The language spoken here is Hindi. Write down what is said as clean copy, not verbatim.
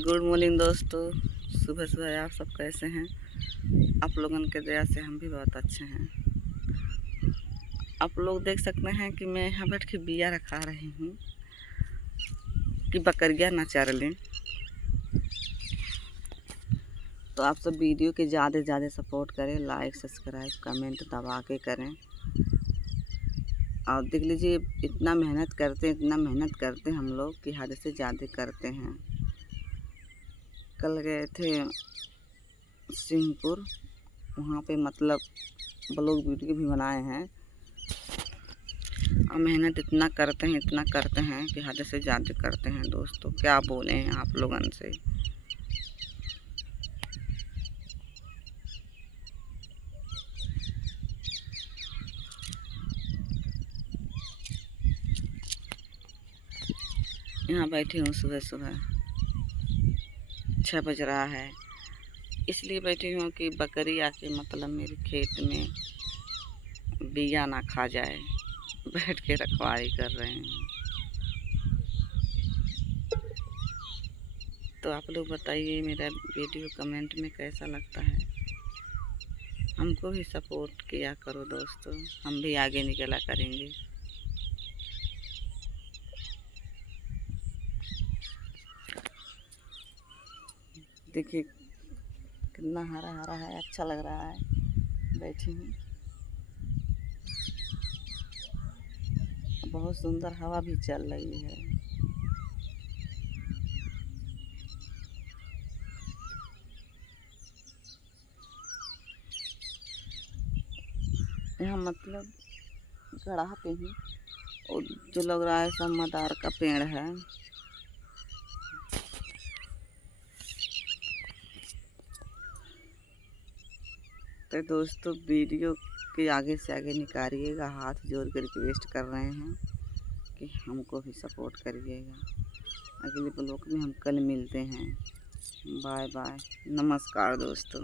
गुड मॉर्निंग दोस्तों। सुबह सुबह आप सब कैसे हैं? आप लोगों के दया से हम भी बहुत अच्छे हैं। आप लोग देख सकते हैं कि मैं यहाँ बैठ के बिया रखा रही हूँ कि बकरियाँ ना चर लें। तो आप सब वीडियो के ज़्यादा से ज़्यादा सपोर्ट करें, लाइक सब्सक्राइब कमेंट दबा के करें। और देख लीजिए इतना मेहनत करते हम लोग कि हद से ज़्यादा करते हैं। कल गए थे सिंहपुर, वहाँ पे मतलब ब्लॉग वीडियो भी बनाए हैं। और मेहनत इतना करते हैं कि हद से ज़्यादा करते हैं दोस्तों। क्या बोले हैं आप लोगन से। यहाँ बैठी हूँ सुबह सुबह 6 बज रहा है, इसलिए बैठी हूँ कि बकरी आके मतलब मेरे खेत में बिया ना खा जाए। बैठ के रखवाली कर रहे हैं। तो आप लोग बताइए मेरा वीडियो कमेंट में कैसा लगता है। हमको भी सपोर्ट किया करो दोस्तों, हम भी आगे निकला करेंगे। देखिए कितना हरा हरा है, अच्छा लग रहा है। बैठी हूँ, बहुत सुंदर हवा भी चल रही है। यहाँ मतलब गड़ा पे ही और जो लग रहा है सब मदार का पेड़ है। तो दोस्तों वीडियो के आगे से आगे निकालिएगा, हाथ जोड़ कर रिक्वेस्ट कर रहे हैं कि हमको भी सपोर्ट करिएगा। अगले ब्लॉग में हम कल मिलते हैं। बाय बाय, नमस्कार दोस्तों।